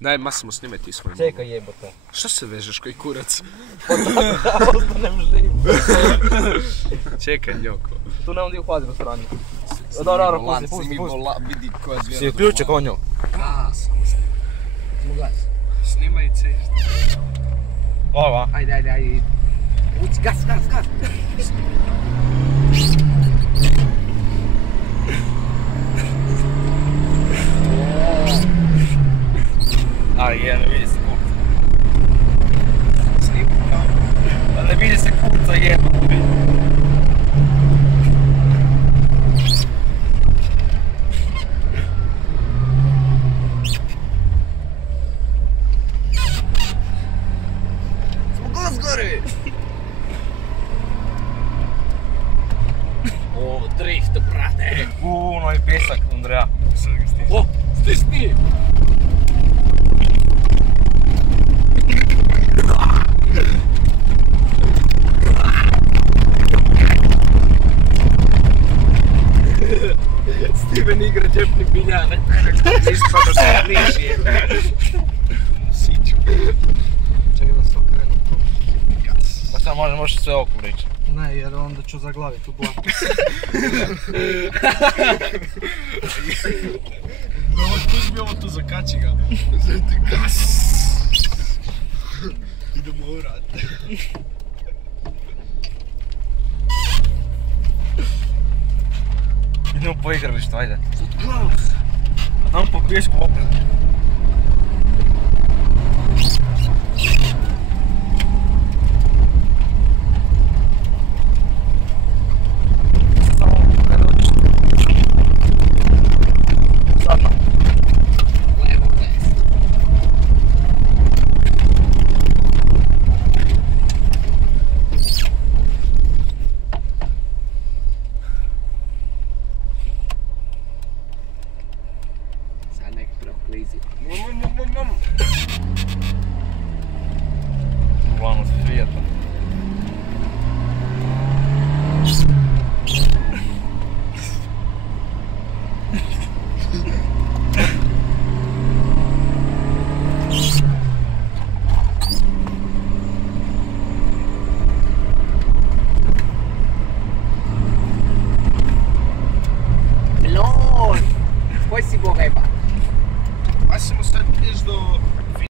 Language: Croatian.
Daj, Masimo, snimaj ti svoj. Čekaj jebote. Što se vežeš koji kurac? Pa da ostanem živ. Čekaj, njoko. Tu nemam di uhvatim u strani. Dobro, pusti. Vidi koja zvijera. Si uključio konju. Samo snimaj. Snimaj cest. Ova. Ajde. Uci, gas. Ne vidi se kurca. Snimaj. Ne vidi se kurca jebote. Gore! O, drift, brate! No je pesak, Andreja. O, stisni! Steven igra džepni piljane. Nispa da se liši. Siću. Čekaj da se okrenu tu. Pa sad možeš sve oko reći. Ne, jer onda ću zaglaviti u blato. Uzmi ovo tu, zakači ga. Gas! Idemo u rad. Idemo po igralištu, ajde. A tamo po pješku opet.